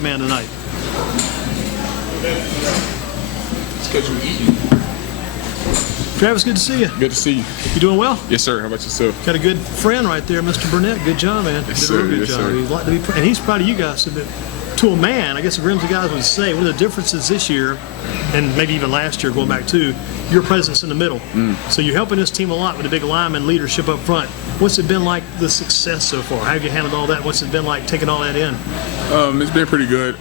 second man tonight? It's because you're eating. Travis, good to see you. Good to see you. You doing well? Yes, sir. How about yourself? Got a good friend right there, Mr. Burnett. Good job, man. Yes, Did a sir. real good Yes, job. sir. He's like to be, and he's proud of you guys. To a man, I guess the Grimsley guys would say one of the differences this year, and maybe even last year, going back to your presence in the middle. So you're helping this team a lot with the big lineman leadership up front. What's it been like, the success so far? How have you handled all that? What's it been like taking all that in? It's been pretty good.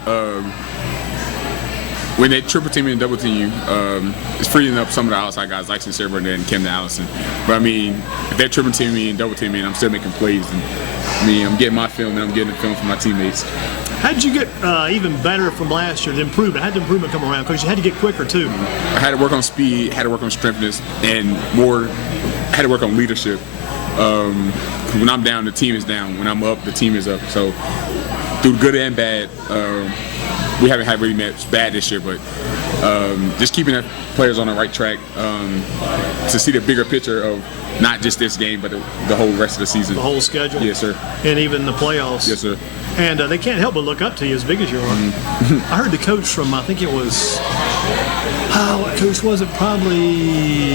When they triple team and double team you, it's freeing up some of the outside guys like Sincere Burnett and Kim Allison. But I mean, if they're triple team me and double team me, I'm still making plays. And I mean, I'm getting my film and I'm getting the film from my teammates. How did you get even better from last year? The improvement. How did the improvement come around? Because you had to get quicker too. I had to work on speed, had to work on strengthness, and had to work on leadership. When I'm down, the team is down. When I'm up, the team is up. So through good and bad, we haven't had really much bad this year, but just keeping the players on the right track to see the bigger picture of not just this game, but the whole rest of the season. The whole schedule? Yes, sir. And even the playoffs? Yes, sir. And they can't help but look up to you as big as you are. I heard the coach from, I think it was, what coach was it? Probably,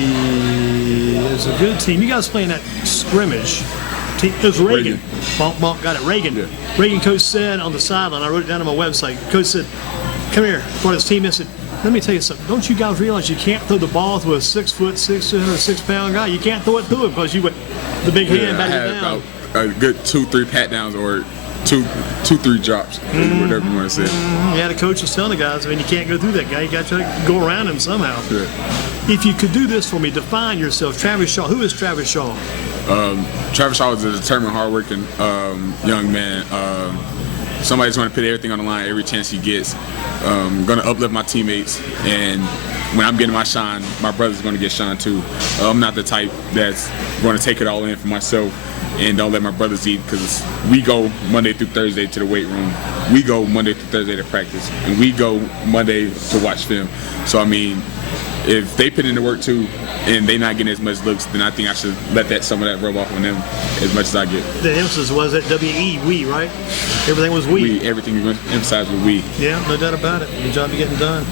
it was a good team. You guys playing that scrimmage. It was Reagan. Bonk, got it. Reagan. Yeah. Reagan coach said on the sideline, I wrote it down on my website, coach said, come here, for his team, I said, let me tell you something. Don't you guys realize you can't throw the ball through a 6'6", 206-pound guy? You can't throw it through him because you went the big hand back down. About a good 2-3 pat downs or two, 3 drops, whatever you want to say. Yeah, the coach was telling the guys, I mean, you can't go through that guy. You got to try to go around him somehow. Yeah. If you could do this for me, define yourself. Travis Shaw. Who is Travis Shaw? Travis Shaw is a determined, hardworking young man. Somebody's going to put everything on the line every chance he gets. Going to uplift my teammates, and when I'm getting my shine, my brother's going to get shine too. I'm not the type that's going to take it all in for myself and don't let my brothers eat, because we go Monday through Thursday to the weight room. We go Monday through Thursday to practice, and we go Monday to watch film. So, I mean, if they put in the work too and they not getting as much looks, then I think I should let some of that rub off on them as much as I get. The emphasis was at W-E, we, right? Everything was we. Everything you emphasize with we. Yeah, no doubt about it. Good job of getting done.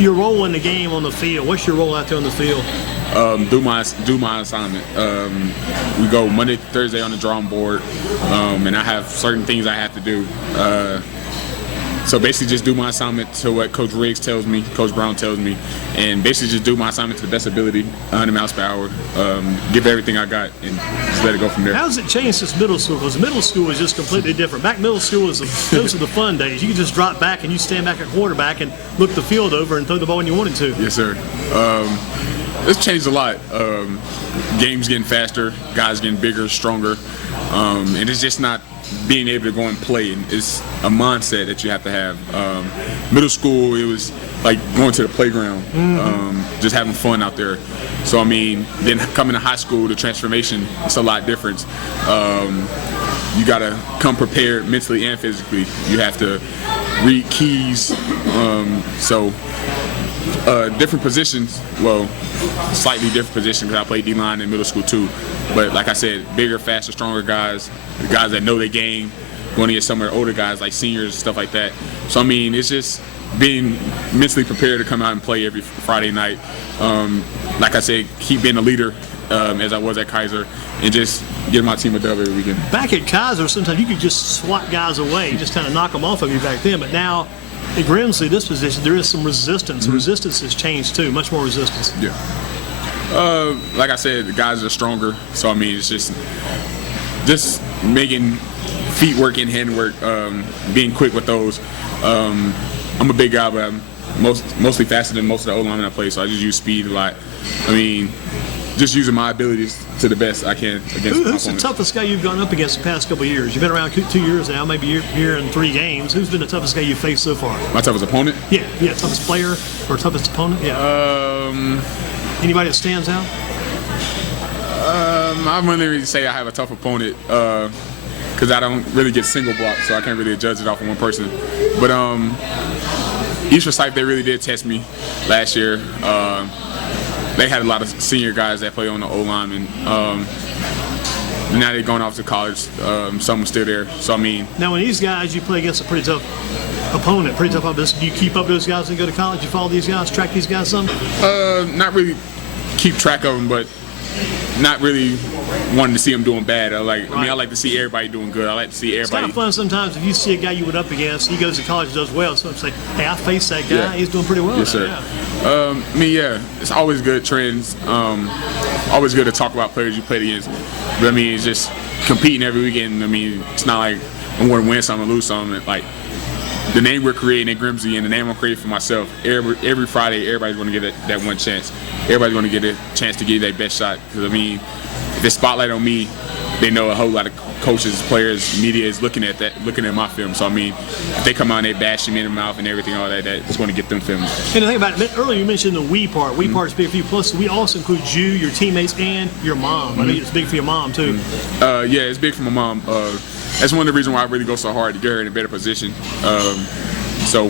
Your role in the game on the field, what's your role out there on the field? Do my assignment. We go Monday through Thursday on the drawing board, and I have certain things I have to do. So basically just do my assignment to what Coach Riggs tells me, Coach Brown tells me, and basically just do my assignment to the best ability, 100 miles per hour, give everything I got, and just let it go from there. How has it changed since middle school? Because middle school is just completely different. Back middle school was those are the fun days. You could just drop back and you stand back at quarterback and look the field over and throw the ball when you wanted to. Yes, sir. It's changed a lot. Games getting faster, guys getting bigger, stronger, and it's just not being able to go and play. It's a mindset that you have to have. Middle school, it was like going to the playground, just having fun out there. So, I mean, then coming to high school, the transformation, it's a lot different. You got to come prepared mentally and physically. You have to read keys. Different positions, well, slightly different positions, because I played D-line in middle school too. But like I said, bigger, faster, stronger guys, the guys that know the game, going to get some of the older guys like seniors and stuff like that. So, I mean, it's just being mentally prepared to come out and play every Friday night. Like I said, keep being a leader as I was at Kaiser, and just give my team a dub every weekend. Back at Kaiser, sometimes you could just swat guys away, just kind of knock them off of you back then. But now, at Grimsley, this position, there is some resistance. Resistance has changed too, much more resistance. Yeah. Like I said, the guys are stronger. So, I mean, it's just making feet work and hand work, being quick with those. I'm a big guy, but I'm mostly faster than most of the O-linemen I play, so I just use speed a lot. I mean, just using my abilities to the best I can against my opponents. Who's the toughest guy you've gone up against the past couple of years? You've been around 2 years now, maybe you're in 3 games. Who's been the toughest guy you've faced so far? My toughest opponent? Yeah, toughest player or toughest opponent? Yeah. Anybody that stands out? I wouldn't really say I have a tough opponent because I don't really get single blocked, so I can't really judge it off of one person. But East Forsyth, they really did test me last year. They had a lot of senior guys that play on the O-line, and now they're going off to college. Some are still there. So I mean, Now, when these guys, you play against a pretty tough opponent, pretty tough opponent. Do you keep up with those guys when you go to college? You follow these guys, track these guys some? not really keep track of them, but not really wanting to see them doing bad. I like to see everybody doing good. I like to see It's kind everybody. of fun sometimes if you see a guy you went up against, he goes to college and does well. So say, hey, I faced that guy. Yeah. He's doing pretty well. Yes, now. sir. Yeah. I mean, yeah, it's always good trends. Always good to talk about players you played against. But I mean, it's just competing every weekend. I mean, it's not like I'm going to win some and lose some. Like the name we're creating at Grimsley and the name I'm creating for myself. Every Friday, everybody's going to get that one chance. Everybody's going to get a chance to give their best shot. Because I mean, if there's spotlight on me, they know a whole lot of coaches, players, media is looking at my film. So I mean, if they come out and they bash me in the mouth and everything, all that's going to get them filmed. And the thing about it, earlier you mentioned the we part. We part is big for you. Plus, we also include you, your teammates, and your mom. I think it's big for your mom too. Yeah, it's big for my mom. That's one of the reasons why I really go so hard to get her in a better position. So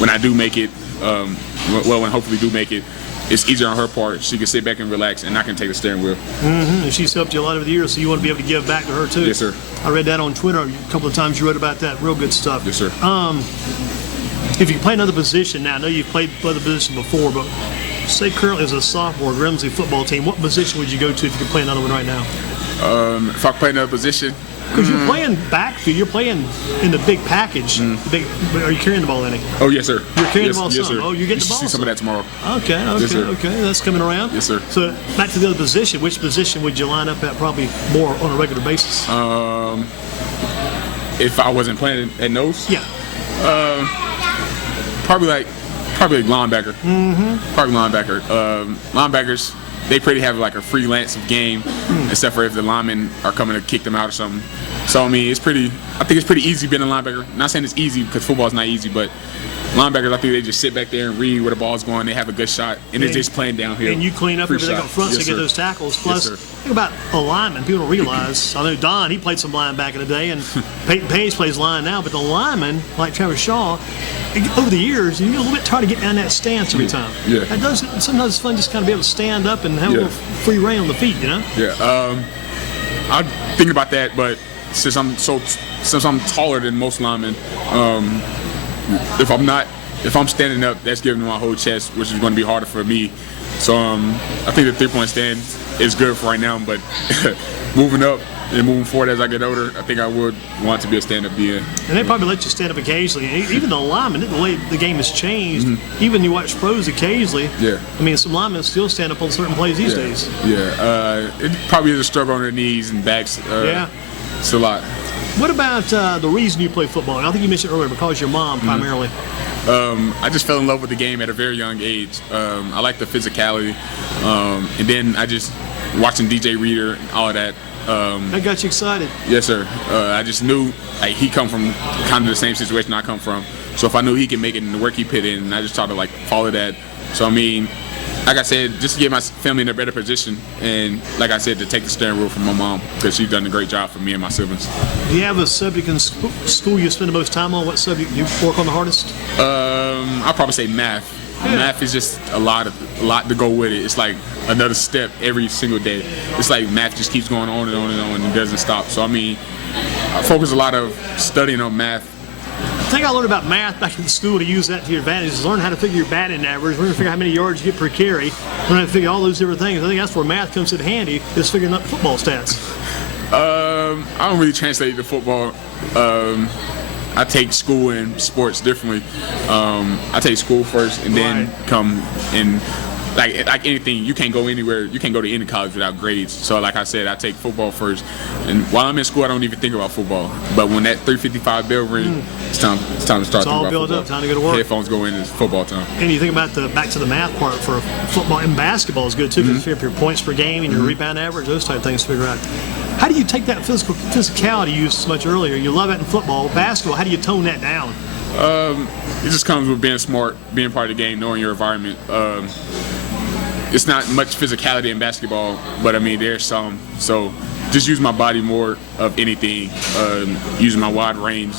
when I do make it, when I hopefully do make it, it's easier on her part. She can sit back and relax, and I can take the steering wheel. And she's helped you a lot over the years, so you want to be able to give back to her too. Yes, sir. I read that on Twitter a couple of times. You wrote about that. Real good stuff. Yes, sir. If you play another position now, I know you've played other positions before, but say currently as a sophomore Grimsley football team, what position would you go to if you could play another one right now? If I play another position, Because you're playing backfield, you're playing in the big package. Are you carrying the ball any? oh yes, sir. You're carrying yes, the ball yes, some. sir. Oh, you're getting the ball see some some. of that tomorrow. Okay, sir. That's coming around. Yes, sir. So back to the other position. Which position would you line up at probably more on a regular basis? If I wasn't playing at nose, Yeah. probably like linebacker. Probably linebacker. Linebackers, they pretty have like a freelance game, except for if the linemen are coming to kick them out or something. So I mean, I think it's pretty easy being a linebacker. Not saying it's easy because football's not easy, but linebackers, I think they just sit back there and read where the ball's going. They have a good shot, and they're just playing downhill. And you clean up Free everything shot. up front Yes, to get sir. those tackles. Plus, Yes, sir. think about a lineman. People don't realize. I know Don, he played some line back in the day, and Peyton Page plays line now. But the lineman, like Travis Shaw, over the years, you get a little bit tired of getting down that stance every time. Yeah. Sometimes it's fun just kind of be able to stand up and have a Yeah. little free reign on the feet, you know? Yeah. I think about that, but since I'm taller than most linemen, if I'm standing up, that's giving me my whole chest, which is going to be harder for me. So I think the 3-point stand is good for right now, but moving up and moving forward as I get older, I think I would want to be a stand-up DN. And they probably let you stand up occasionally. Even the linemen, the way the game has changed, even you watch pros occasionally. Yeah. I mean, some linemen still stand up on certain plays these days. Yeah. It probably is a struggle on their knees and backs. Yeah. It's a lot. What about the reason you play football? I think you mentioned earlier because your mom primarily. I just fell in love with the game at a very young age. I like the physicality, and then I just watching DJ Reader and all of that. That got you excited. Yes, sir. I just knew he come from kind of the same situation I come from. So if I knew he could make it in the work he put in, I just tried to follow that. So I mean, like I said, just to get my family in a better position, and like I said, to take the steering wheel from my mom because she's done a great job for me and my siblings. Do you have a subject in school you spend the most time on? What subject do you work on the hardest? I'll probably say math. Yeah. Math is just a lot to go with it. It's like another step every single day. It's like math just keeps going on and on and on and doesn't stop. So I mean, I focus a lot of studying on math. The thing I learned about math back in school to use that to your advantage is learn how to figure your batting average, learn to figure how many yards you get per carry, learn how to figure all those different things. I think that's where math comes in handy, is figuring out football stats. I don't really translate to football. I take school and sports differently. I take school first and then come and like anything, you can't go anywhere. You can't go to any college without grades. So like I said, I take football first. And while I'm in school, I don't even think about football. But when that 3:55 bell rings, it's time to start thinking about all built football. up, time to go to work. Headphones go in, it's football time. And you think about back to the math part for football and basketball is good too, because if your points per game and your rebound average, those type of things to figure out. How do you take that physicality you used so much earlier? You love it in football, basketball. How do you tone that down? It just comes with being smart, being part of the game, knowing your environment. It's not much physicality in basketball, but I mean there's some. So just use my body more of anything, using my wide range.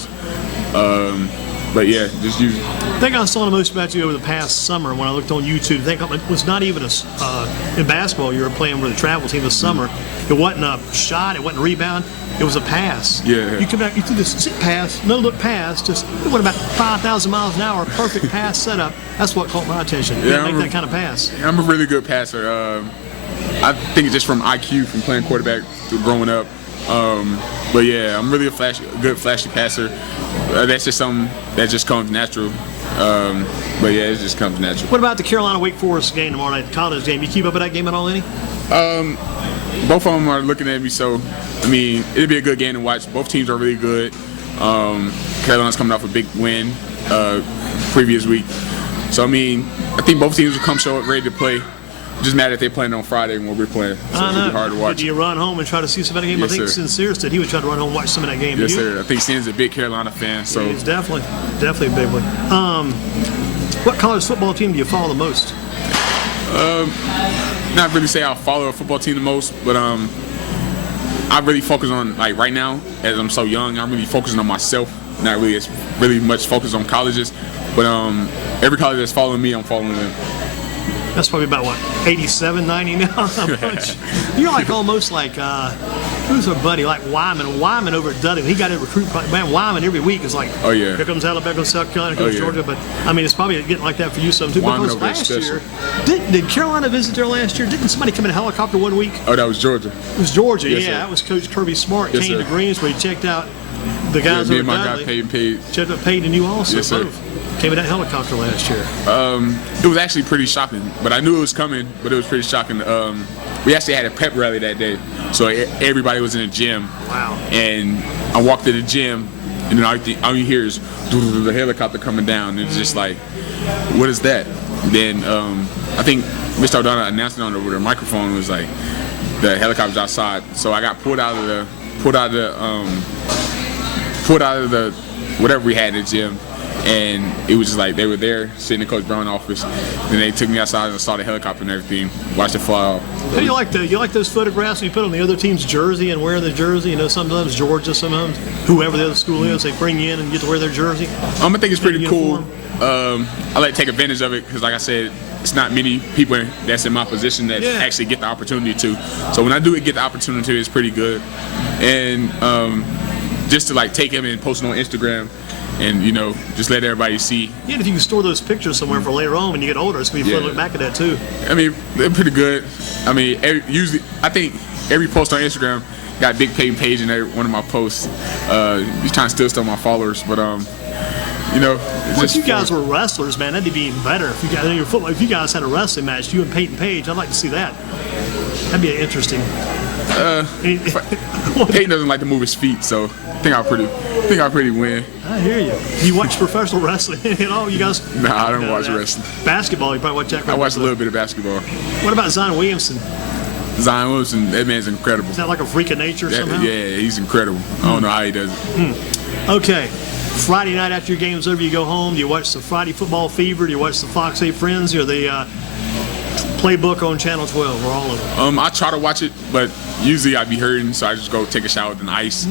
But But yeah, just use. I think I saw the most about you over the past summer when I looked on YouTube. I think it was not even in basketball. You were playing with a travel team this summer. It wasn't a shot. It wasn't a rebound. It was a pass. Yeah. You come back. You threw this sit pass, no look pass. Just it went about 5,000 miles an hour. Perfect pass setup. That's what caught my attention. You make that kind of pass. I'm a really good passer. I think it's just from IQ, from playing quarterback through growing up. But yeah, I'm really a good flashy passer. That's just something that just comes natural. But yeah, it just comes natural. What about the Carolina Wake Forest game tomorrow night, the college game? You keep up with that game at all, any? Both of them are looking at me, so I mean, it'll be a good game to watch. Both teams are really good. Carolina's coming off a big win previous week, so I mean, I think both teams will come show up ready to play. Just mad that they're playing on Friday when we're playing, so it'll be hard to watch. Did you run home and try to see some of that game? Yes, I think Sincere said he would try to run home and watch some of that game. Yes, sir. I think Sin's a big Carolina fan, so yeah, he's definitely a big one. What college football team do you follow the most? Not really say I'll follow a football team the most, but I really focus on, like right now, as I'm so young, I'm really focusing on myself. Not really as really much focused on colleges, but every college that's following me, I'm following them. That's probably about, what, 87, 90 now? You're like almost like, who's our buddy? Like Wyman. Wyman over at Durham. He got to recruit. Man, Wyman every week is like, oh, yeah. Here comes Alabama, South Carolina, here comes Georgia. But, I mean, it's probably getting like that for you some too. Wyman because last year, did Carolina visit there last year? Didn't somebody come in a helicopter one week? Oh, that was Georgia. It was Georgia, yes, yeah. Sir. That was Coach Kirby Smart. Yes, came sir. to Greensboro. He checked out the guys me over and my Dudley. guy paid. Checked out Peyton and you also, yes, sir. both. Came in that helicopter last year. It was actually pretty shocking, but I knew it was coming, but it was pretty shocking. We actually had a pep rally that day, so everybody was in the gym. Wow. And I walked to the gym, and then all you hear is the helicopter coming down, and it's just like, what is that? Then I think Mr. O'Donnell announced it over the microphone, was like, the helicopter's outside. So I got pulled out of the whatever we had in the gym. And it was just like they were there sitting in Coach Brown's office. Then they took me outside and I saw the helicopter and everything. Watched it fly off. Hey, you like those photographs you put on the other team's jersey and wear the jersey? You know, sometimes Georgia, sometimes whoever the other school is, they bring you in and you get to wear their jersey. I think it's pretty cool. I like to take advantage of it because, like I said, it's not many people that's in my position that actually get the opportunity to. So when I do get the opportunity, it's pretty good. And just to like take them and post it on Instagram. And, you know, just let everybody see. Yeah, and if you can store those pictures somewhere for later on when you get older, it's going to be fun to look back at that, too. I mean, they're pretty good. I mean, usually, I think every post on Instagram got Big Peyton Page in every one of my posts. He's trying to steal my followers, but, you know. Well, if you guys were wrestlers, man, that'd be even better. If you guys had a wrestling match, you and Peyton Page, I'd like to see that. That'd be interesting. Peyton doesn't like to move his feet, so I think I'll pretty win. I hear you. You watch professional wrestling, you know? You guys? Nah, I don't watch wrestling. Basketball, you probably watch that. I watch a little bit of basketball. What about Zion Williamson? Zion Williamson, that man's incredible. Is that like a freak of nature somehow? Yeah, he's incredible. I don't know how he does it. Okay. Friday night after your game's over, you go home. Do you watch the Friday Football Fever? Do you watch the Fox 8 Friends or the Playbook on Channel 12 or all of them? I try to watch it, but usually I be hurting, so I just go take a shower with an ice,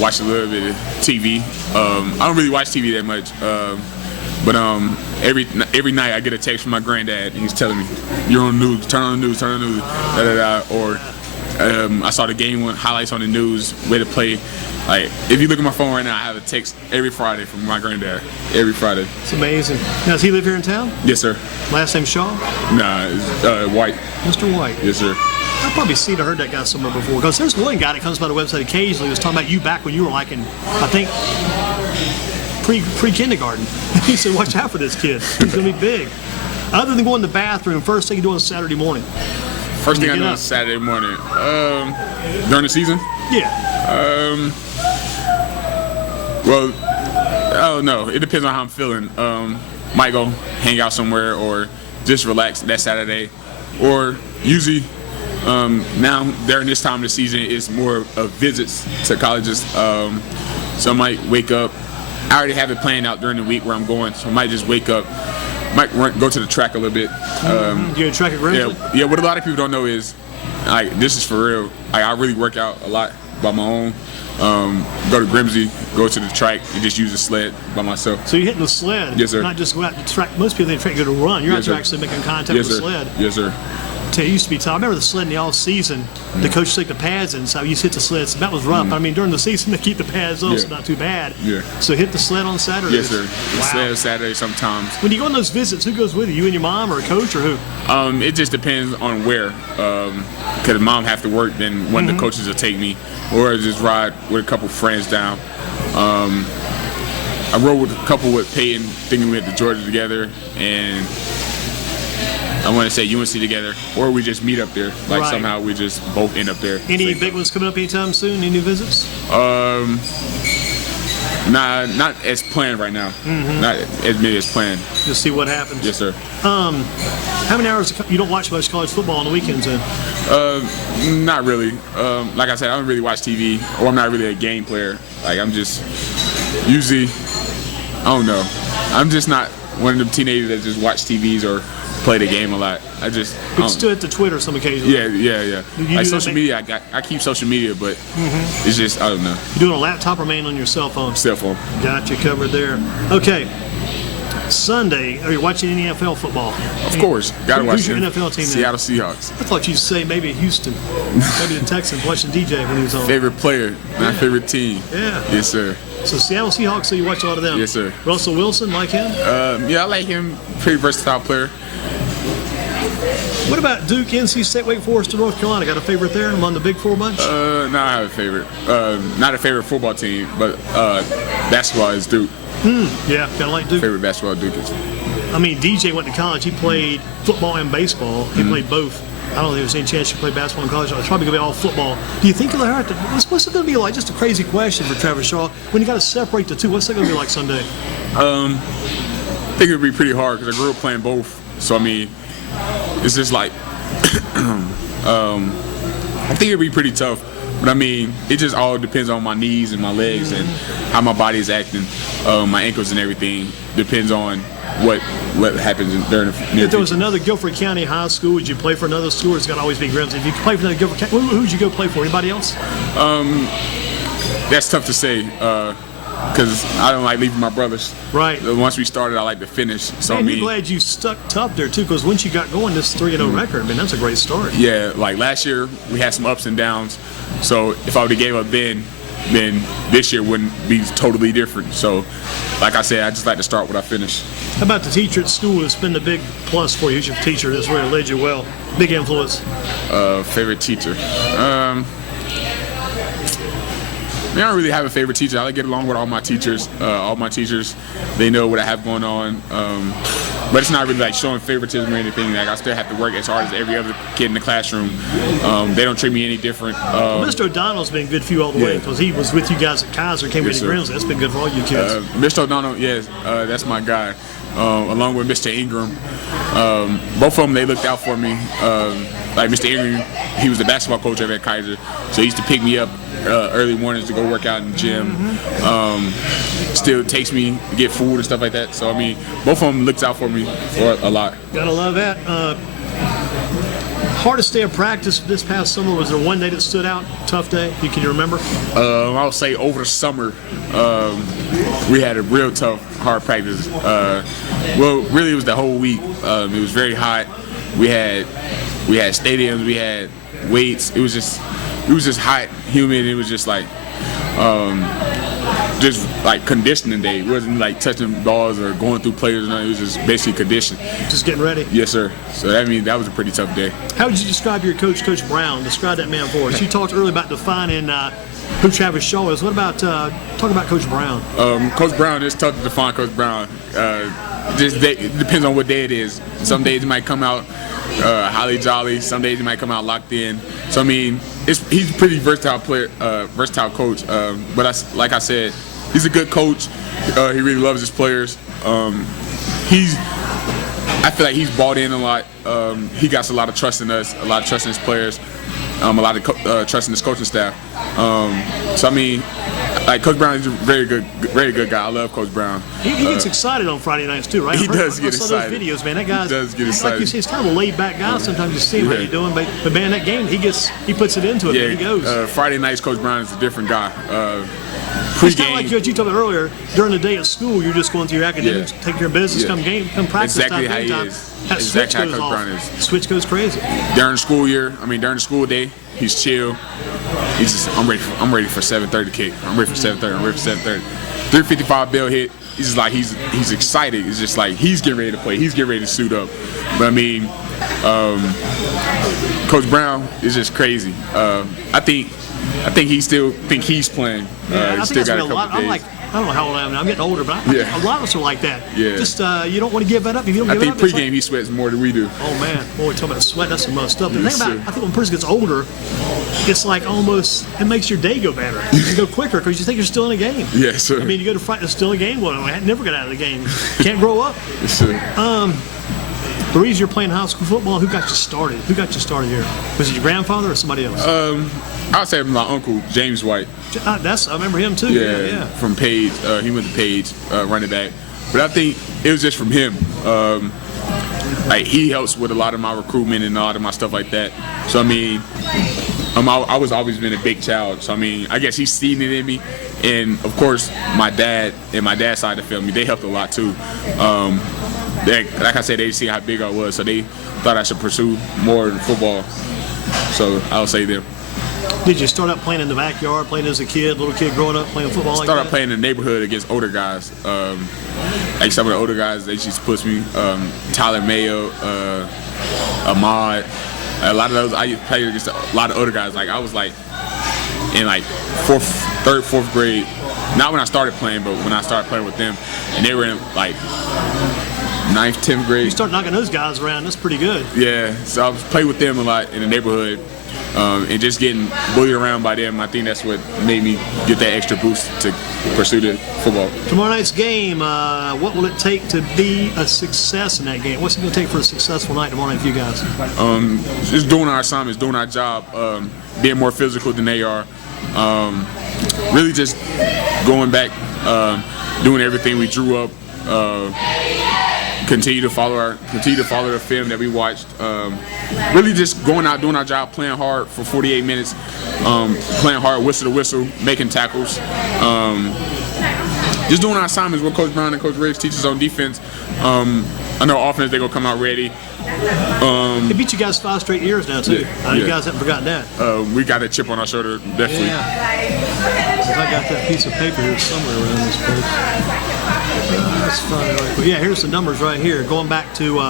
watch a little bit of TV. I don't really watch TV that much, but every night I get a text from my granddad, and he's telling me, "You're on the news. Turn on the news. Turn on the news." Da, da, da. Or I saw the game highlights on the news, way to play. Like, if you look at my phone right now, I have a text every Friday from my granddad. Every Friday. It's amazing. Now, does he live here in town? Yes, sir. Last name Shaw? Nah, it's White. Mr. White. Yes, sir. I've probably seen or heard that guy somewhere before. Because there's one guy that comes by the website occasionally who was talking about you back when you were like in, I think, pre-kindergarten. He said, watch out for this kid. He's going to be big. Other than going to the bathroom, first thing you do on Saturday morning? First thing I do on Saturday morning? During the season? Yeah. Well, I don't know. It depends on how I'm feeling. Might go hang out somewhere or just relax that Saturday. Or usually now during this time of the season, it's more of visits to colleges. So I might wake up. I already have it planned out during the week where I'm going, so I might just wake up. Might go to the track a little bit. You go to track at Grimsley? Yeah. What a lot of people don't know is this is for real. I really work out a lot by my own. Go to Grimsley, go to the track, and just use a sled by myself. So you're hitting the sled? Yes, sir. Not just go out to track. Most people, they track go to run. You're Yes, out there sir. actually making contact Yes, with sir. the sled. Yes, sir. It used to be tough. I remember the sled in the off season. The coach took the pads in, so I used to hit the sled. So that was rough. I mean, during the season, they keep the pads on, so not too bad. Yeah. So hit the sled on Saturday. Yes, sir. Wow. Sled Saturday sometimes. When you go on those visits, who goes with you? You and your mom, or a coach, or who? It just depends on where. Because mom have to work, then one of the coaches will take me, or just ride with a couple friends down. I rode with a couple with Peyton, thinking we went to Georgia together, and I want to say UNC together, or we just meet up there. Like Right. somehow we just both end up there. Any big ones coming up anytime soon? Any new visits? Nah, not as planned right now. Not as many as planned. Just see what happens. Yes, sir. How many hours? You don't watch much college football on the weekends, then? Not really. Like I said, I don't really watch TV, or I'm not really a game player. Like I'm just usually, I don't know. I'm just not one of them teenagers that just watch TVs or play the game a lot. I just But still at the Twitter some occasions. yeah. You Like do social that- media, I keep social media, but it's just I don't know. You do it on a laptop or mainly on your cell phone? Cell phone. Got you covered there. Okay. Sunday, are you watching any NFL football? Of course, gotta watch Who's your them. NFL team then? Seattle Seahawks. I thought you'd say maybe Houston, maybe the Texans, watching DJ when he was on. Favorite player, not favorite team. Yeah. Yes, sir. So Seattle Seahawks, so you watch a lot of them? Yes, sir. Russell Wilson, like him? Yeah, I like him. Pretty versatile player. What about Duke, NC State, Wake Forest, and North Carolina? Got a favorite there among the Big Four bunch? No, I have a favorite. Not a favorite football team, but basketball is Duke. Yeah, kind of like Duke. Favorite basketball Duke is. I mean, DJ went to college. He played football and baseball. He played both. I don't think there's any chance you play basketball in college. It's probably going to be all football. Do you think they'll have to? What's it going to be like? Just a crazy question for Travis Shaw. When you got to separate the two, what's it going to be like Sunday? I think it would be pretty hard because I grew up playing both. So I mean, it's just like I think it'd be pretty tough. But I mean, it just all depends on my knees and my legs and how my body is acting, my ankles and everything. Depends on what happens during the near If there was future. another Guilford County high school, would you play for another school? Or it's got to always be Grimsley. If you could play for another Guilford County, who would you go play for? Anybody else? That's tough to say because I don't like leaving my brothers. Right. Once we started, I like to finish. So Man, I you're mean, glad you stuck tough there too, because once you got going, this 3-0 record, man, that's a great start. yeah, like last year we had some ups and downs. So if I would have gave up then this year wouldn't be totally different. So, like I said, I just like to start what I finish. How about the teacher at school that's been the big plus for you? Who's your teacher that's really led you well? Big influence. Favorite teacher. I don't really have a favorite teacher. I like get along with all my teachers. They know what I have going on. But it's not really like showing favoritism or anything. Like I still have to work as hard as every other kid in the classroom. They don't treat me any different. Mr. O'Donnell's been good for you all the way Yeah. because he was with you guys at Kaiser, came Yes, with sir. Grimsley. That's been good for all you kids. Mr. O'Donnell, yes, that's my guy. Along with Mr. Ingram. Both of them, they looked out for me. Like Mr. Ingram, he was the basketball coach over at Kaiser, so he used to pick me up early mornings to go work out in the gym. Still takes me to get food and stuff like that. So I mean, both of them looked out for me for a lot. Gotta love that. Hardest day of practice this past summer, was there one day that stood out? Tough day? Can you remember? I would say over the summer, we had a real tough, hard practice. Well, really, it was the whole week. It was very hot. We had stadiums, we had weights. It was just hot, humid. It was just like conditioning day. It wasn't like touching balls or going through players. No, it was just basically condition. Just getting ready. Yes, sir. So that was a pretty tough day. How would you describe your coach, Coach Brown? Describe that man for us. You talked earlier about defining who Travis Shaw is. What about talk about Coach Brown? Coach Brown, it's tough to define Coach Brown. It depends on what day it is. Some days he might come out holly jolly. Some days he might come out locked in. So I mean, he's a pretty versatile player, versatile coach. But like I said, he's a good coach. He really loves his players. I feel like he's bought in a lot. He got a lot of trust in us, a lot of trust in his players, a lot of trust in his coaching staff. So I mean, like Coach Brown is a very good guy. I love Coach Brown. He gets excited on Friday nights too, right? He does get excited. Those videos, man. That guy does get excited. Like you say, he's kind of a laid back guy. Sometimes you see him how you doing, but man, that game he puts it into it. Yeah, he goes. Friday nights, Coach Brown is a different guy. It's not like what you told me earlier. During the day at school, you're just going through your academics, take care of business, come practice exactly time, how he is. That exactly how switch Coach goes Brown off. is. Switch goes crazy. During the school day, he's chill. He's just, I'm ready for 7:30 kick. I'm ready for 7:30. I'm ready for 7:30. 3:55 bell hit. He's just like he's excited. It's just like he's getting ready to play. He's getting ready to suit up. But I mean, Coach Brown is just crazy. I think he still think he's playing. I still think got a a couple lot. days. I don't know how old I am now. I'm getting older, but I think a lot of us are like that. Yeah. Just you don't want to give that up. If you don't I give think it up, pregame he sweats more than we do. Oh man, boy, we're talking about sweat. That's some stuff. The Yes, thing about sir. I think when a person gets older, it's like almost it makes your day go better. You go quicker because you think you're still in a game. Yes, sir. I mean, you go to fight, it's still a game. Well, I never got out of the game. Can't grow up. Yes, sir. The reason you're playing high school football, who got you started? Who got you started here? Was it your grandfather or somebody else? I'd say my uncle James White. I remember him too. Yeah. From Page. He went to Page, running back. But I think it was just from him. Like he helps with a lot of my recruitment and a lot of my stuff like that. So I mean, I was always been a big child. So I mean, I guess he's seen it in me. And of course, my dad and my dad's side of the family, they helped a lot too. Like I said, they see how big I was, so they thought I should pursue more in football. So I'll say them. Did you start out playing in the backyard, playing as a kid, little kid growing up playing football like that? Started playing in the neighborhood against older guys. Like some of the older guys, they just push me. Tyler Mayo, Ahmad. A lot of those, I played against a lot of older guys. Like I was like in like fourth grade. Not when I started playing, but when I started playing with them, and they were in like 9th, 10th grade. You start knocking those guys around, that's pretty good. Yeah, so I was playing with them a lot in the neighborhood, and just getting bullied around by them. I think that's what made me get that extra boost to pursue the football. Tomorrow night's game, what will it take to be a success in that game? What's it going to take for a successful night tomorrow night for you guys? Just doing our assignments, doing our job, being more physical than they are. Really just going back, doing everything we drew up. Continue to follow the film that we watched. Really just going out, doing our job, playing hard for 48 minutes, playing hard, whistle to whistle, making tackles. Just doing our assignments with Coach Brown and Coach Riggs teaches on defense. I know offense they're gonna come out ready. They beat you guys 5 straight years now too. You guys haven't forgotten that. We got a chip on our shoulder, definitely. Yeah. I got that piece of paper here somewhere around this place. Let's find it really quick. Yeah, here's the numbers right here. Going back to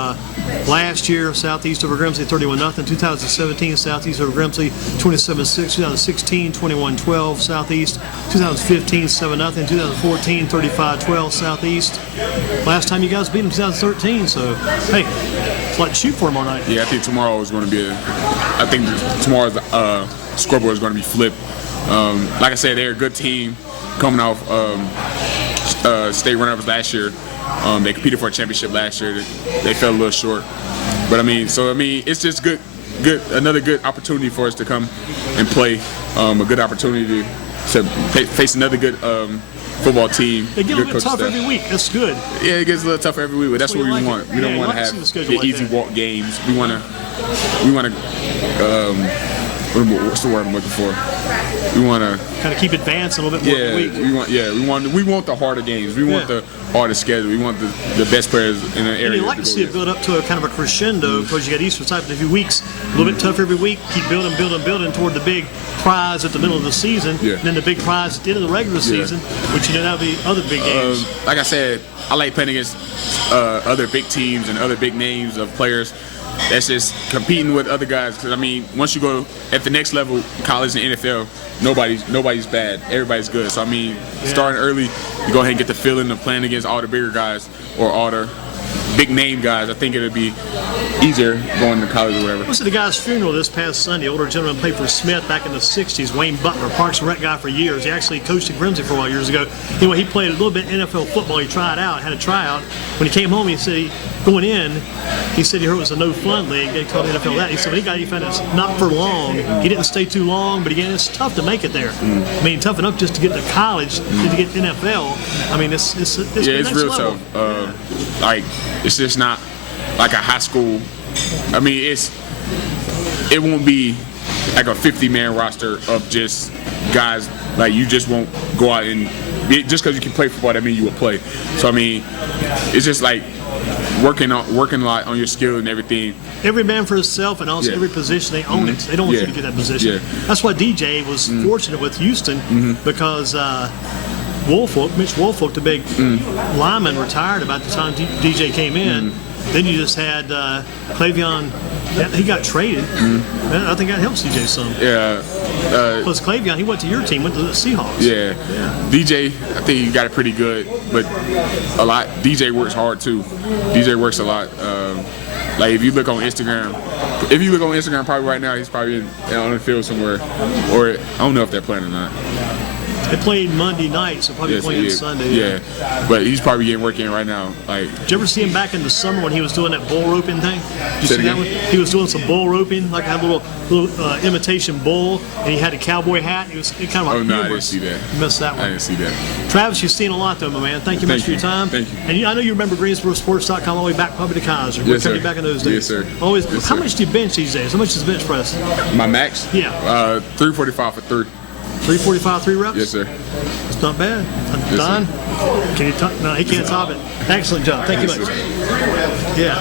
last year, Southeast over Grimsley 31-0. 2017, Southeast over Grimsley 27-6. 2016, 21-12 Southeast. 2015, 7-0. 2014, 35-12 Southeast. Last time you guys beat them, 2013. So hey, let's shoot for them all night. Yeah, I think tomorrow is going to be I think tomorrow's scoreboard is going to be flipped. Like I said, they're a good team coming off state runners last year. They competed for a championship last year. They fell a little short, but I mean, it's just another good opportunity for us to come and play. A good opportunity to face another good football team. They get a little bit tougher every week. That's good. Yeah, it gets a little tougher every week, but that's what we want. We don't want to have the easy walk games. We want to. What's the word I'm looking for? We want to kind of keep advancing a little bit more every week. We want the harder games. We want the hardest schedule. We want the best players in the area. And you like to see it build up to a kind of a crescendo because you got Easter type in a few weeks, a little bit tougher every week. Keep building toward the big prize at the middle of the season, and then the big prize at the end of the regular season, which that'll be other big games. Like I said, I like playing against other big teams and other big names of players. That's just competing with other guys. Because I mean, once you go at the next level, college and NFL, nobody's bad. Everybody's good. So I mean, starting early, you go ahead and get the feeling of playing against all the bigger guys or all the big name guys, I think it'll be easier going to college or whatever. I was at the guy's funeral this past Sunday. Older gentleman played for Smith back in the 60s. Wayne Butler, Parks and Rec guy for years. He actually coached at Grimsley for a while years ago. Anyway, he played a little bit NFL football. He tried out, had a tryout. When he came home, he said going in, he said he heard it was a no-fun league. They called the NFL that. He said when he found it's not for long. He didn't stay too long, but again, it's tough to make it there. I mean, tough enough just to get to college, to get NFL. I mean, it's real level. tough. Like, it's just not like a high school. I mean, it won't be like a 50-man roster of just guys. Like, you just won't go out and just because you can play football, that means you will play. So I mean, it's just like working a lot on your skill and everything. Every man for himself, and also every position they own it. They don't want you to get that position. That's why DJ was fortunate with Houston because Mitch Woolfolk, the big lineman, retired about the time DJ came in. Then you just had Clavion. He got traded. I think that helps DJ some. Plus Clavion, he went to your team, went to the Seahawks. DJ, I think he got it pretty good, but a lot. DJ works hard too. DJ works a lot. Like if you look on Instagram, probably right now he's probably on the field somewhere, or I don't know if they're playing or not. They played Monday night, so probably playing Sunday. But he's probably getting work in right now. Like, did you ever see him back in the summer when he was doing that bull roping thing? Did you see that one? He was doing some bull roping, like had a little imitation bull, and he had a cowboy hat. It was kind of like I didn't see that. You missed that one. I didn't see that. Travis, you've seen a lot though, my man. Thank you much for your time. Thank you. And I know you remember GreensboroSports.com all the way back probably to Kaiser. Yes, sir. Back in those days. Yes, sir. Always. Yes, how sir. much do you bench these days? How much is bench press? My max? Yeah. 345 for 3. 345, 3 reps? Yes, sir. It's not bad. Yes, Don? sir. Can you talk? No, he can't top it. Excellent job. Thank you much. Yeah.